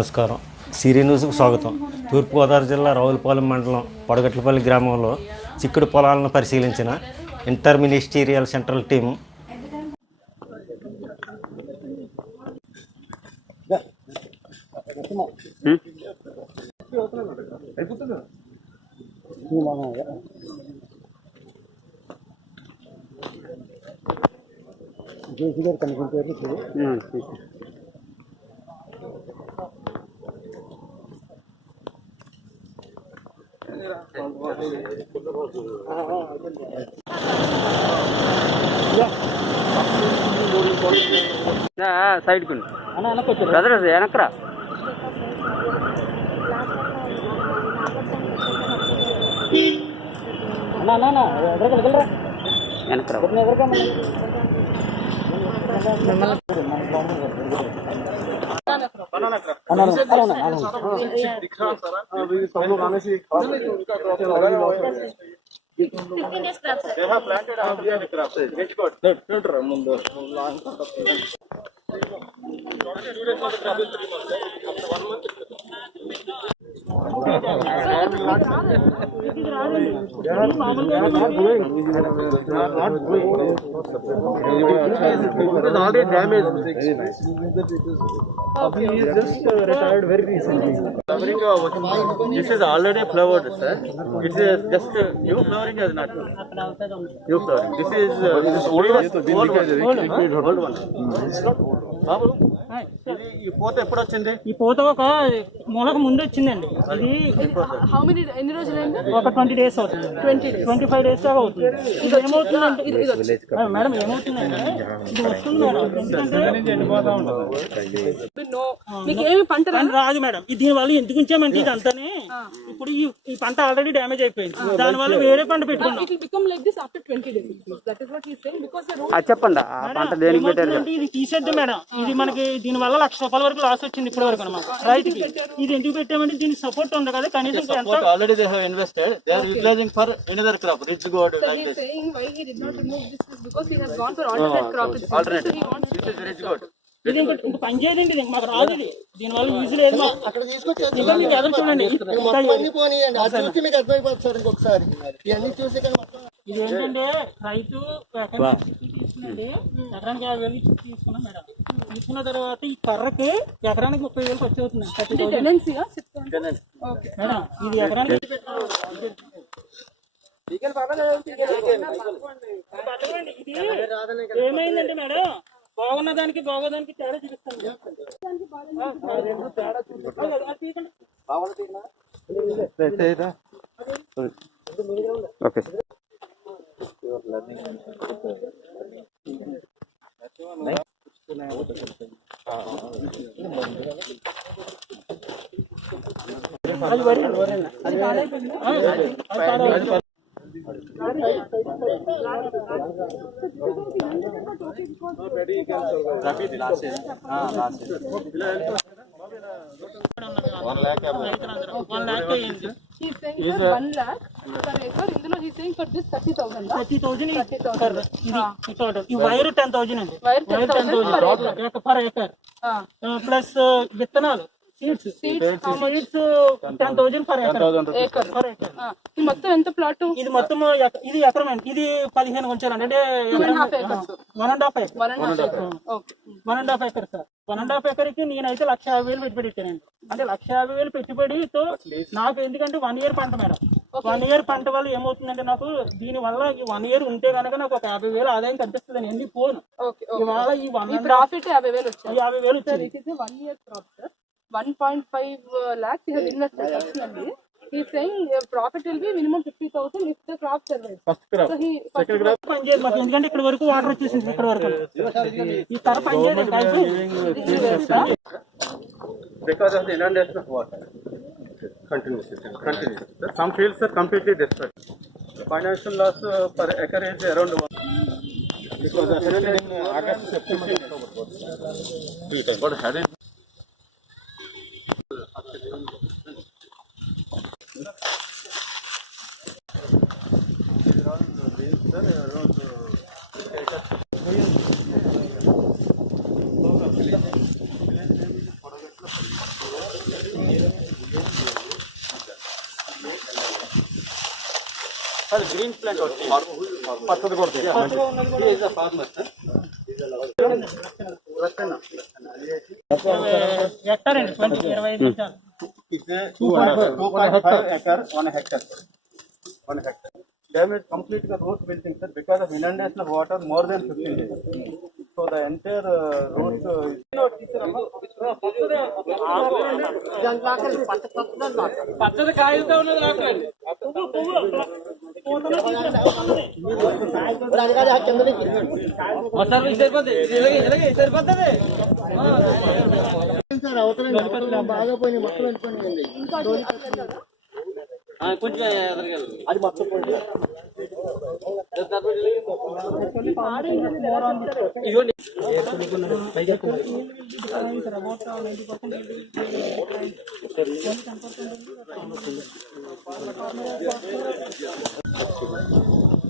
నమస్కారం. సిరి న్యూస్కు స్వాగతం. తూర్పుగోదావరి జిల్లా రావులపాలెం మండలం పొడగట్లపల్లి గ్రామంలో చిక్కుడు పొలాలను పరిశీలించిన inter ministerial central team side brother వెనక్రా They have planted organic crops. Which got ముందు already damaged. He is just retired very recently. This is already flowered, sir. It is just new flowering is not new flowering. This is old one. బాబు ఈ పూత ఎప్పుడు వచ్చింది? ఈ పూత ఒక మూలకు ముందు వచ్చిందండి. ఇది ఎన్ని రోజులైంది? ఒక 20 days అవుతుంది. 25 days దాకా అవుతుంది. ఇది ఏమవుతుందంటే మేడం ఏమవుతుందంటే ఇది వస్తుంది మేడం. మీకు ఏమి పంట రాదు మేడం. దీని వల్ల ఎందుకు ఉంచామంటే ఇది అంతానే ఇప్పుడు ఈ పంట ఆల్రెడీ డ్యామేజ్ అయిపోయింది. దాని వల్ల వేరే పంట పెట్టుకున్నాం. చెప్పండి ఆ పంట దేనికి పెట్టారు? ఇది తీసేద్దాం మేడం. ఇది మనకి దీని వల్ల ₹1,00,000 వరకు లాస్ వచ్చింది ఇప్పటి వరకు అనమాట రైతుకి. ఇది ఎందుకు పెట్టామంటే దీనికి సపోర్ట్ ఉంది కదా కనీసం. Already they have invested. They are utilizing for another crop, rich gourd like this. Why he did not remove this is because he has gone for alternate crop. Alternate. This is rich gourd. ఇది ఇంక పని చేయదండి. ఇది మాకు రాదు. ఇది దీని వల్ల యూజ్ లేదు. అక్కడ తీసుకొచ్చి మీకు ఎదురు చూడండి. ఇంకొకసారి ఇవన్నీ చూసి ఇది ఏంటంటే రైతు తీసుకున్నాండి. ఎకరానికి 50,000 తీసుకున్నాం మేడం. తీసుకున్న తర్వాత ఈ కర్రకి ఎకరానికి 30,000 ఖర్చు అవుతుంది. మేడం ఇది ఎకరానికి ఇది ఏమైందంటే మేడం బాగున్న దానికి బాగోదానికి తేడా చూపిస్తాను. ఓకే అది వరి అది ఈ వైర్ 10,000 అండి. వైర్ 10,000 పర్ ఏకర్ ప్లస్ విత్తనాలు సీడ్స్ 10,000 పర్ ఏకర్. మొత్తం ఎంత ప్లాట్? ఇది మొత్తం ఇది ఎకరం అండి. ఇది 15 ఉంచాలండి. అంటే 1.5 acres సార్. 1.5 acreకి నేనైతే 1,50,000 పెట్టుబడి ఇచ్చానండి. అంటే 1,50,000 పెట్టుబడితో నాకు ఎందుకంటే 1 year పంట మేడం. 1 year పంట వల్ల ఏమవుతుందంటే నాకు దీని వల్ల ఈ 1 year ఉంటే కనుక నాకు ఒక 50,000 ఆదాయం కనిపిస్తుంది. ఎందుకు పోను ఇవాళ ఈ ప్రాఫిట్ 50,000 వచ్చాయి. 50,000 వచ్చాయి. 1 year crop sir. 1.5 lakhs he has invested personally. He is saying profit will be minimum 50,000 if the crop survives. First crop. So he second crop పనిచేయదు మాకు. ఎందుకంటే ఇక్కడ వరకు వాటర్ వచ్చేసింది. ఇక్కడ వరకు ఈ తర పనిచేయదు because of the inundation of water. Continuously. Some fields are completely destroyed. Financial loss per acre is around 1. Because actually in August, September, October. But had it అది గ్రీన్ ప్లాంట్ పచ్చది కొడుతుంది. He is a farmer, sir. Hectare అండి 25 నిమిషాలు. It's a 2.5 acre, 1 hectare. 1 hectare. Damage completely root building, sir, because of inundation of water more than 15 days. So the entire root పచ్చది కాయలతో ఉన్నది లాక్కండి. Sir అవతల బాగా పోయిన మొక్కలు అనుకోండి. అది మొత్తం పోయింది. About 90%.